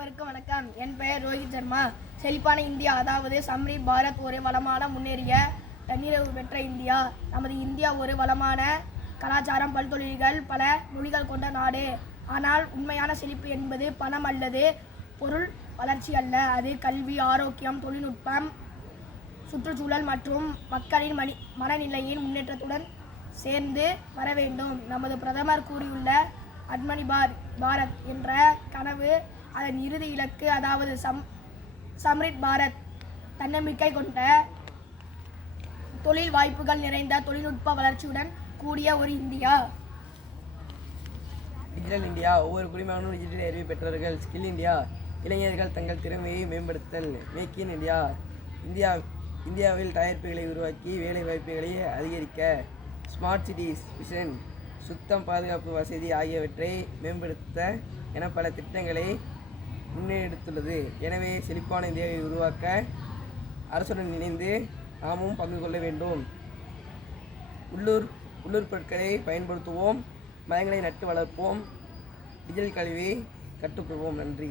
அனைவருக்கும் வணக்கம். என் பெயர் ரோஹித் சர்மா. செழிப்பான இந்தியா, அதாவது சம்ரித் பாரத், ஒரு வளமான முன்னேறிய தன்னிறைவு பெற்ற இந்தியா. நமது இந்தியா ஒரு வளமான கலாச்சாரம், பல்தொழில்கள், பல மொழிகள் கொண்ட நாடு. ஆனால் உண்மையான செழிப்பு என்பது பணம் அல்லது பொருள் வளர்ச்சி அல்ல. அது கல்வி, ஆரோக்கியம், தொழில்நுட்பம், சுற்றுச்சூழல் மற்றும் மக்களின் மனநிலையின் முன்னேற்றத்துடன் சேர்ந்து வர வேண்டும். நமது பிரதமர் கூறியுள்ள ஆத்மநிர்பார் பாரத் என்ற கனவு, அதன் இறுதி இலக்கு, அதாவது சம்ரித் பாரத், தன்னம்பிக்கை கொண்ட, தொழில் வாய்ப்புகள் நிறைந்த, தொழில்நுட்ப வளர்ச்சியுடன் கூடிய ஒரு இந்தியா. டிஜிட்டல் இந்தியா, ஒவ்வொரு குடிமகனும் டிஜிட்டல் அறிவை பெற்றவர்கள். ஸ்கில் இந்தியா, இளைஞர்கள் தங்கள் திறமையை மேம்படுத்தல். மேக் இன் இந்தியா, இந்தியாவில் தயாரிப்புகளை உருவாக்கி வேலை வாய்ப்புகளை அதிகரிக்க. ஸ்மார்ட் சிட்டிஸ் விஷன், சுத்தம், பாதுகாப்பு, வசதி ஆகியவற்றை மேம்படுத்த என பல திட்டங்களை முன்னெடுத்துள்ளது. எனவே செழிப்பான இந்தியாவை உருவாக்க அரசுடன் இணைந்து நாமும் பங்கு கொள்ள வேண்டும். உள்ளூர் பொருட்களை பயன்படுத்துவோம், மரங்களை நட்டு வளர்ப்போம், டிஜிட்டல் கல்வியை கற்றுக்கொள்வோம். நன்றி.